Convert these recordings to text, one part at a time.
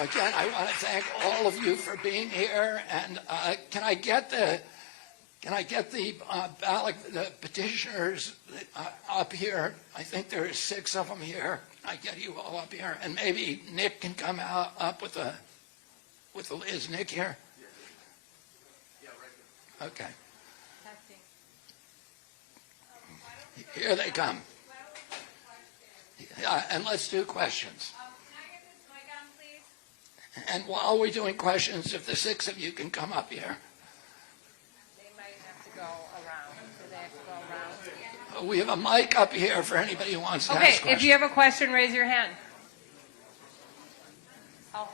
Again, I want to thank all of you for being here. And can I get the ballot, the petitioners up here? I think there are 6 of them here. Can I get you all up here? And maybe Nick can come up with the. Is Nick here? Yeah, right there. Okay. Here they come. Yeah, and let's do questions. Can I get this mic on, please? And while we're doing questions, if the 6 of you can come up here. They might have to go around. Do they have to go around? We have a mic up here for anybody who wants to ask questions. Okay, if you have a question, raise your hand. Oh.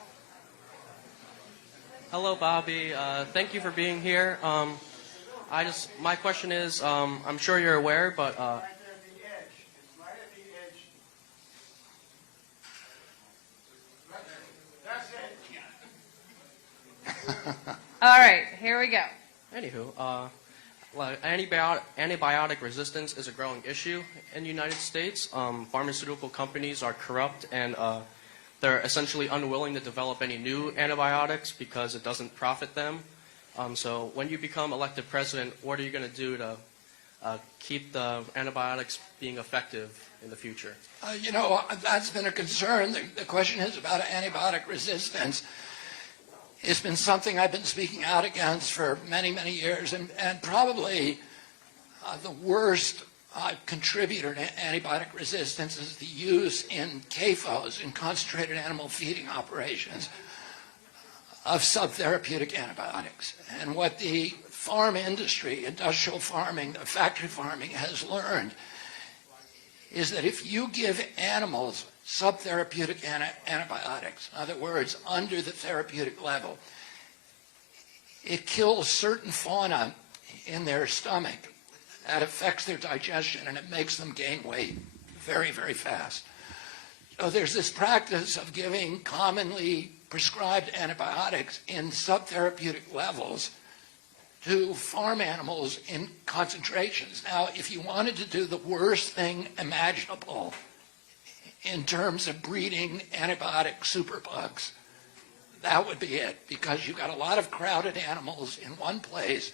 Hello, Bobby. Thank you for being here. My question is, I'm sure you're aware, but All right, here we go. anywho, antibiotic resistance is a growing issue in the United States. Pharmaceutical companies are corrupt, and they're essentially unwilling to develop any new antibiotics because it doesn't profit them. So when you become elected president, what are you going to do to keep the antibiotics being effective in the future? That's been a concern. The question is about antibiotic resistance. It's been something I've been speaking out against for many, many years, and probably the worst contributor to antibiotic resistance is the use in CAFOs, in concentrated animal feeding operations, of subtherapeutic antibiotics. And what the farm industry, industrial farming, factory farming has learned is that if you give animals subtherapeutic antibiotics, in other words, under the therapeutic level, it kills certain fauna in their stomach. That affects their digestion, and it makes them gain weight very, very fast. So there's this practice of giving commonly prescribed antibiotics in subtherapeutic levels to farm animals in concentrations. Now, if you wanted to do the worst thing imaginable in terms of breeding antibiotic superbugs, that would be it, because you've got a lot of crowded animals in one place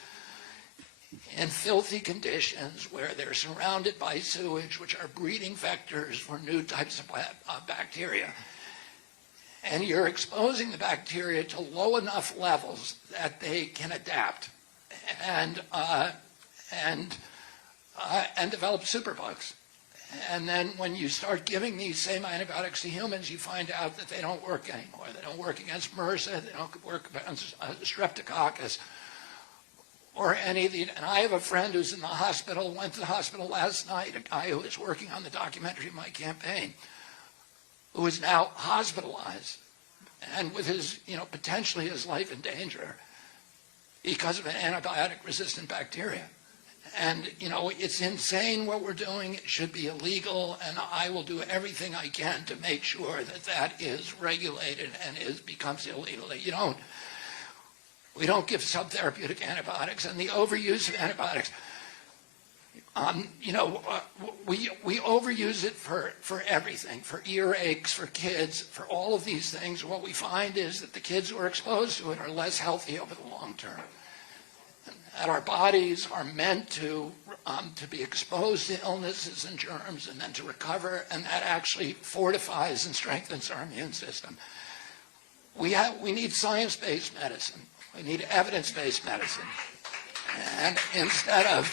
in filthy conditions where they're surrounded by sewage, which are breeding vectors for new types of bacteria. And you're exposing the bacteria to low enough levels that they can adapt and develop superbugs. And then when you start giving these same antibiotics to humans, you find out that they don't work anymore. They don't work against MRSA, they don't work against streptococcus, or any of the. And I have a friend who's in the hospital, went to the hospital last night, a guy who was working on the documentary of my campaign, who is now hospitalized and with his, potentially his life in danger because of an antibiotic-resistant bacteria. And, it's insane what we're doing. It should be illegal, and I will do everything I can to make sure that that is regulated and becomes illegal. We don't give subtherapeutic antibiotics, and the overuse of antibiotics. We overuse it for everything, for earaches, for kids, for all of these things. What we find is that the kids who are exposed to it are less healthy over the long term. And our bodies are meant to be exposed to illnesses and germs and then to recover, and that actually fortifies and strengthens our immune system. We need science-based medicine. We need evidence-based medicine. And instead of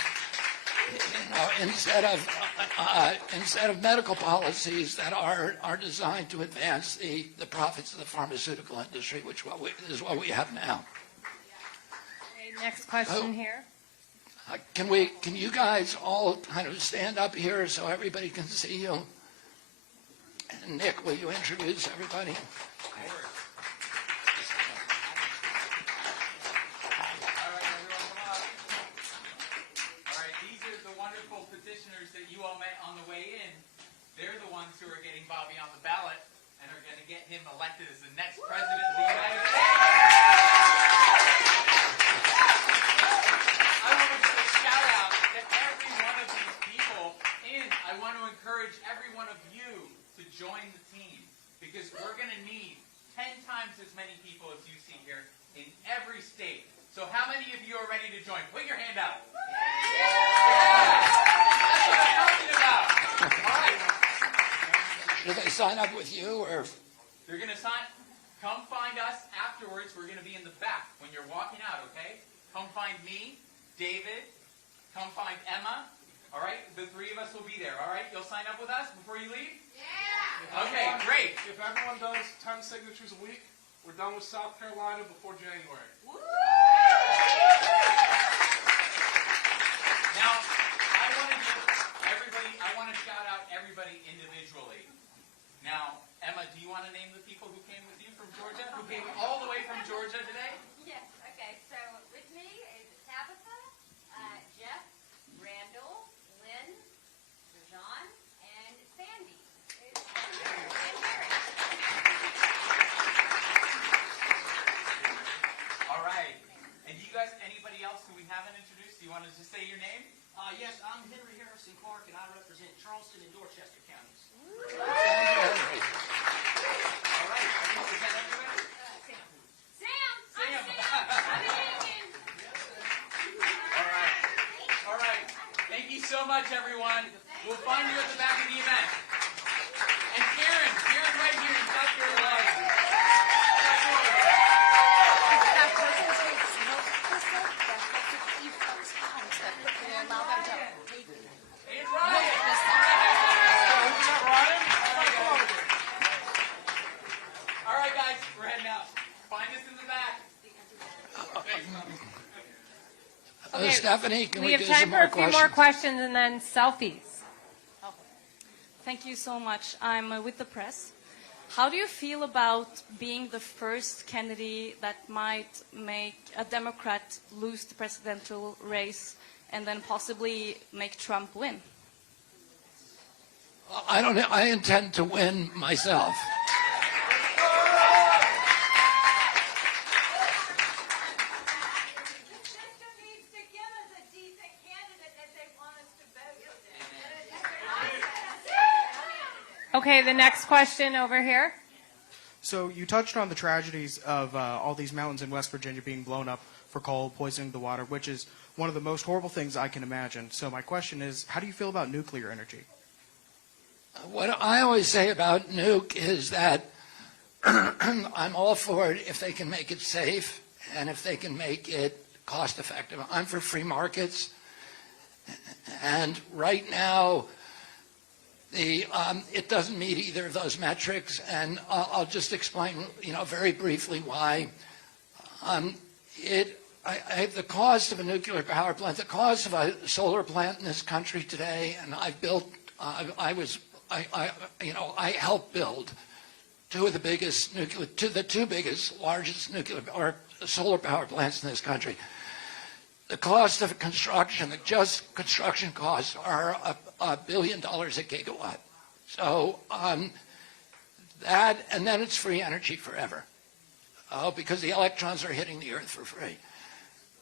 medical policies that are designed to advance the profits of the pharmaceutical industry, which is what we have now. Okay, next question here. Can you guys all kind of stand up here so everybody can see you? And Nick, will you introduce everybody? That you all met on the way in, they're the ones who are getting Bobby on the ballot and are going to get him elected as the next president of the United States. I want to give a shout out to every one of these people, and I want to encourage every one of you to join the team, because we're going to need 10 times as many people as you see here in every state. So how many of you are ready to join? Put your hand out. Yeah! That's what I'm talking about. All right. Should they sign up with you or? They're going to sign. Come find us afterwards. We're going to be in the back when you're walking out, okay? Come find me, David. Come find Emma. All right? The three of us will be there. All right? You'll sign up with us before you leave? Yeah! Okay, great. If everyone does 10 signatures a week, we're done with South Carolina before January. Now, I want to give everybody, I want to shout out everybody individually. Now, Emma, do you want to name the people who came with you from Georgia? Who came all the way from Georgia today? Yes, okay. So with me is Tabitha, Jeff, Randall, Lynn, Rajan, and Sandy. And Mary. All right. And you guys, anybody else who we haven't introduced, do you want to just say your name? Yes, I'm Henry Harrison Clark, and I represent Charleston and Dorchester counties. All right. Is that everybody? Sam! Sam. I'm Megan. All right. All right. Thank you so much, everyone. We'll find you at the back of the event. And Karen right here in South Carolina. Hey, Ryan. All right, guys, we're heading out. Find us in the back. Okay, Stephanie, can we have do time some for more a few more questions? questions and then selfies. Thank you so much. I'm with the press. How do you feel about being the first candidate that might make a Democrat lose the presidential race and then possibly make Trump win? I don't know. I intend to win myself. The system needs to give us a decent candidate that they want us to vote. Okay, the next question over here. So you touched on the tragedies of all these mountains in West Virginia being blown up for coal, poisoning the water, which is one of the most horrible things I can imagine. So my question is, how do you feel about nuclear energy? What I always say about nuke is that I'm all for it if they can make it safe and if they can make it cost effective. I'm for free markets. And right now, it doesn't meet either of those metrics, and I'll just explain, very briefly why. The cost of a nuclear power plant, the cost of a solar plant in this country today, and I helped build the two biggest, largest nuclear or solar power plants in this country. The cost of construction, just construction costs, are $1 billion a gigawatt. So that, and then it's free energy forever, because the electrons are hitting the Earth for free.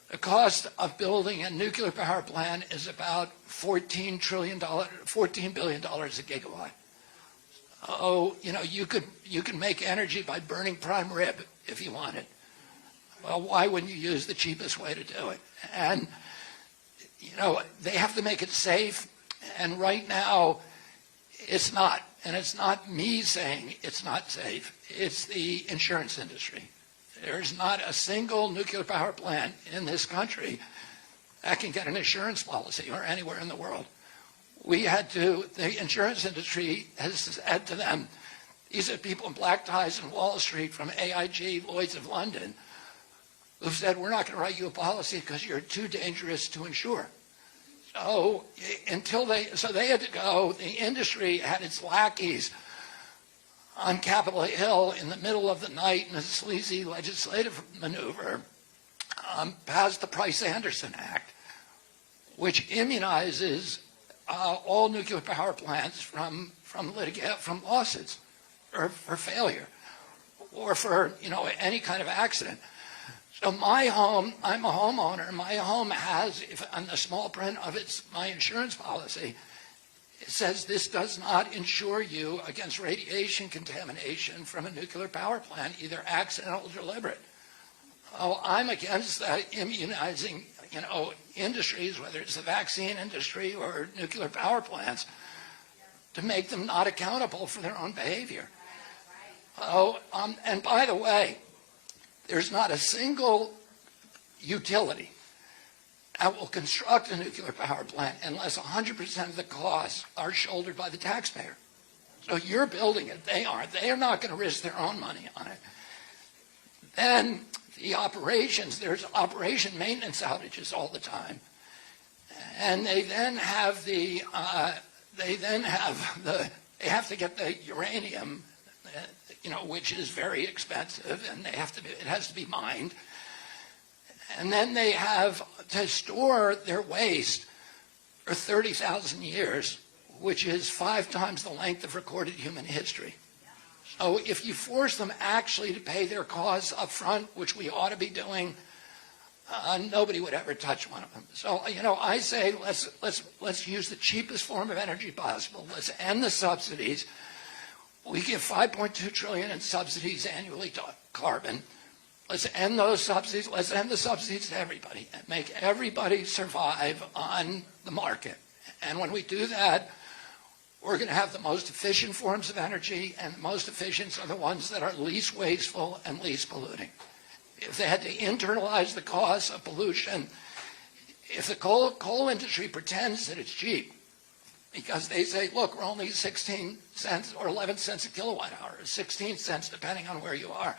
The cost of building a nuclear power plant is about $14 billion a gigawatt. Oh, you can make energy by burning prime rib if you wanted. Well, why wouldn't you use the cheapest way to do it? And, they have to make it safe, and right now, it's not. And it's not me saying it's not safe. It's the insurance industry. There's not a single nuclear power plant in this country that can get an insurance policy or anywhere in the world. The insurance industry has said to them, these are people in black ties on Wall Street from AIG, Lloyd's of London, who said, we're not going to write you a policy because you're too dangerous to insure. So they had to go, the industry had its lackeys on Capitol Hill in the middle of the night in a sleazy legislative maneuver, passed the Price-Anderson Act, which immunizes all nuclear power plants from lawsuits or for failure or for any kind of accident. So my home, I'm a homeowner. My home has, on the small print of my insurance policy, It says this does not insure you against radiation contamination from a nuclear power plant, either accidental or deliberate. Oh, I'm against immunizing, industries, whether it's the vaccine industry or nuclear power plants, to make them not accountable for their own behavior. Oh, and by the way, there's not a single utility that will construct a nuclear power plant unless 100% of the costs are shouldered by the taxpayer. So you're building it. They aren't. They are not going to risk their own money on it. Then the operations, there's operation maintenance outages all the time. And they then have they have to get the uranium, which is very expensive, and it has to be mined. And then they have to store their waste for 30,000 years, which is 5 times the length of recorded human history. So if you force them actually to pay their costs up front, which we ought to be doing, nobody would ever touch one of them. So, I say let's use the cheapest form of energy possible. Let's end the subsidies. We give $5.2 trillion in subsidies annually to carbon. Let's end those subsidies. Let's end the subsidies to everybody and make everybody survive on the market. And when we do that, we're going to have the most efficient forms of energy, and the most efficient are the ones that are least wasteful and least polluting. If they had to internalize the cost of pollution, if the coal industry pretends that it's cheap, because they say, look, we're only 16 cents or 11 cents a kilowatt hour, or 16 cents depending on where you are.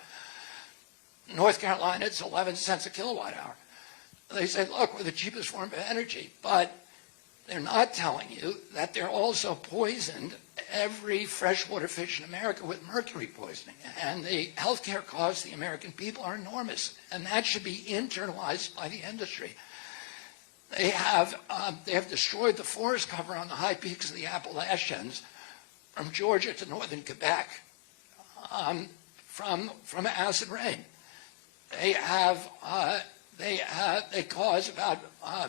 North Carolina, it's 11 cents a kilowatt hour. They say, look, we're the cheapest form of energy, but they're not telling you that they're also poisoned every freshwater fish in America with mercury poisoning. And the healthcare costs of the American people are enormous, and that should be internalized by the industry. They have destroyed the forest cover on the high peaks of the Appalachians from Georgia to northern Quebec from acid rain. They cause about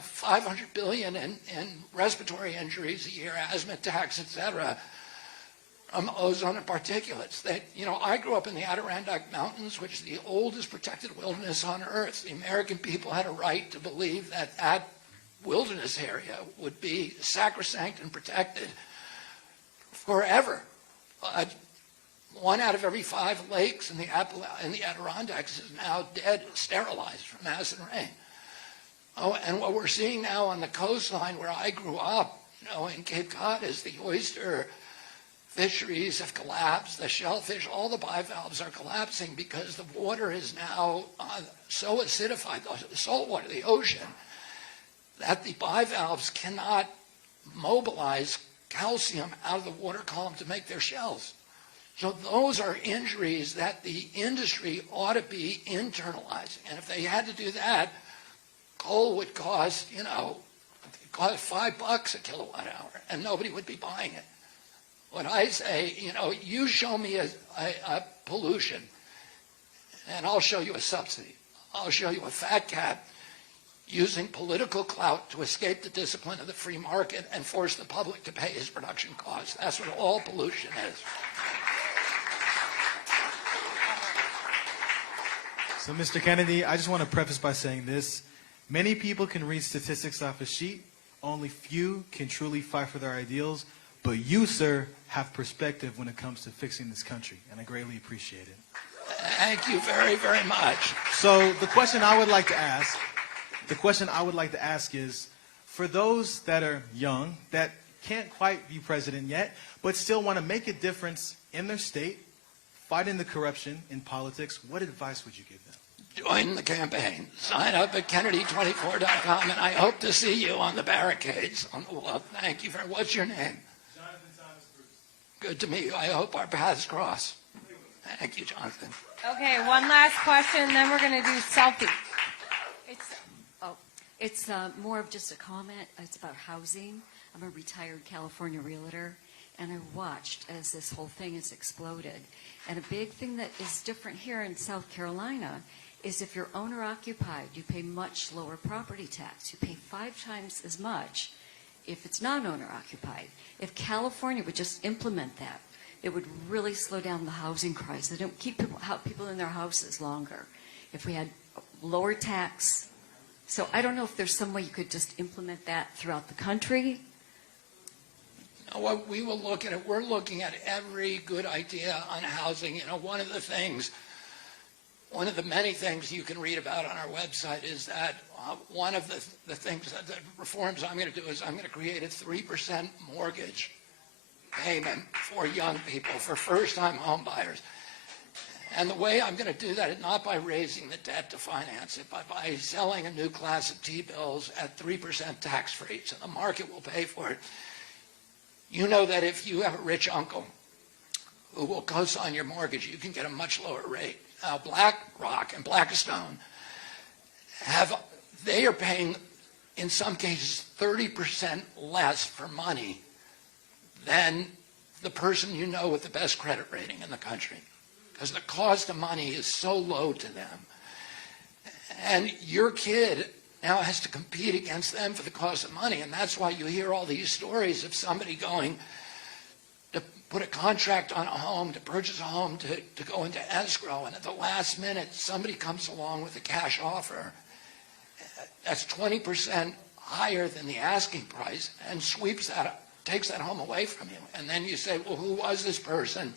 500 billion in respiratory injuries a year, asthma attacks, etc., from ozone and particulates. I grew up in the Adirondack Mountains, which is the oldest protected wilderness on Earth. The American people had a right to believe that that wilderness area would be sacrosanct and protected forever. 1 out of every 5 lakes in the Adirondacks is now dead, sterilized from acid rain. Oh, and what we're seeing now on the coastline where I grew up, in Cape Cod, is the oyster fisheries have collapsed, the shellfish, all the bivalves are collapsing because the water is now so acidified, the salt water, the ocean, that the bivalves cannot mobilize calcium out of the water column to make their shells. So those are injuries that the industry ought to be internalizing. And if they had to do that, coal would cost, $5 a kilowatt hour, and nobody would be buying it. When I say, you show me a pollution, and I'll show you a subsidy. I'll show you a fat cat using political clout to escape the discipline of the free market and force the public to pay his production costs. That's what all pollution is. So, Mr. Kennedy, I just want to preface by saying this. Many people can read statistics off a sheet. Only few can truly fight for their ideals. But you, sir, have perspective when it comes to fixing this country, and I greatly appreciate it. Thank you very, very much. So the question I would like to ask is, for those that are young, that can't quite be president yet, but still want to make a difference in their state, fighting the corruption in politics, what advice would you give them? Join the campaign. Sign up at Kennedy24.com, and I hope to see you on the barricades on the wall. Thank you very much. What's your name? Jonathan Thomas Bruce. Good to meet you. I hope our paths cross. Thank you, Jonathan. Okay, one last question, then we're going to do selfie. It's more of just a comment. It's about housing. I'm a retired California realtor, and I watched as this whole thing has exploded. And a big thing that is different here in South Carolina is if you're owner-occupied, you pay much lower property tax. You pay 5 times as much if it's non-owner occupied. If California would just implement that, it would really slow down the housing crisis. They don't keep people in their houses longer. If we had lower tax. So I don't know if there's some way you could just implement that throughout the country. What we will look at it, we're looking at every good idea on housing. You know, one of the many things you can read about on our website is that one of the things, the reforms I'm going to do is I'm going to create a 3% mortgage payment for young people, for first-time home buyers. And the way I'm going to do that is not by raising the debt to finance it, but by selling a new class of T-bills at 3% tax-free, so the market will pay for it. You know that if you have a rich uncle who will co-sign your mortgage, you can get a much lower rate. Now, BlackRock and Blackstone they are paying, in some cases, 30% less for money than the person you know with the best credit rating in the country, because the cost of money is so low to them. And your kid now has to compete against them for the cost of money, and that's why you hear all these stories of somebody going to put a contract on a home, to purchase a home, to go into escrow, and at the last minute, somebody comes along with a cash offer that's 20% higher than the asking price and sweeps that, takes that home away from you. And then you say, well, who was this person?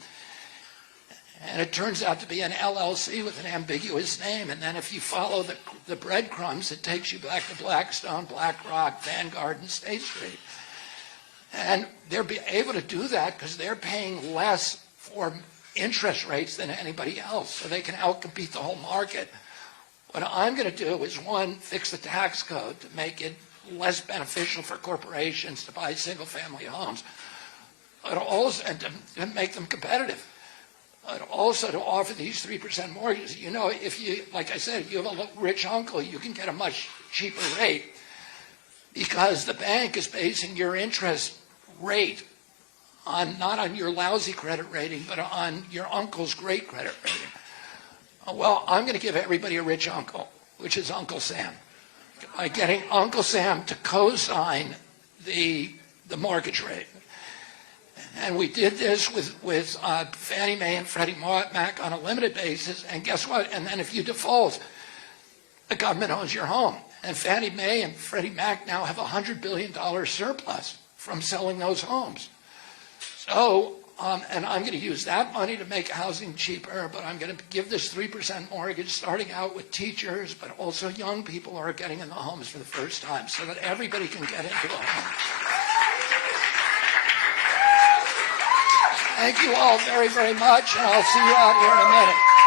And it turns out to be an LLC with an ambiguous name. And then if you follow the breadcrumbs, it takes you back to Blackstone, BlackRock, Vanguard, and State Street. And they're able to do that because they're paying less for interest rates than anybody else, so they can outcompete the whole market. What I'm going to do is, one, fix the tax code to make it less beneficial for corporations to buy single-family homes, but also and to make them competitive. But also to offer these 3% mortgages. You know, if you, like I said, if you have a rich uncle, you can get a much cheaper rate because the bank is basing your interest rate on not on your lousy credit rating, but on your uncle's great credit rating. Well, I'm going to give everybody a rich uncle, which is Uncle Sam, by getting Uncle Sam to co-sign the mortgage rate. And we did this with Fannie Mae and Freddie Mac on a limited basis, and guess what? And then if you default, the government owns your home. And Fannie Mae and Freddie Mac now have a $100 billion surplus from selling those homes. So, and I'm going to use that money to make housing cheaper, but I'm going to give this 3% mortgage starting out with teachers, but also young people who are getting in the homes for the first time so that everybody can get into a home. Thank you all very, very much, and I'll see you out here in a minute.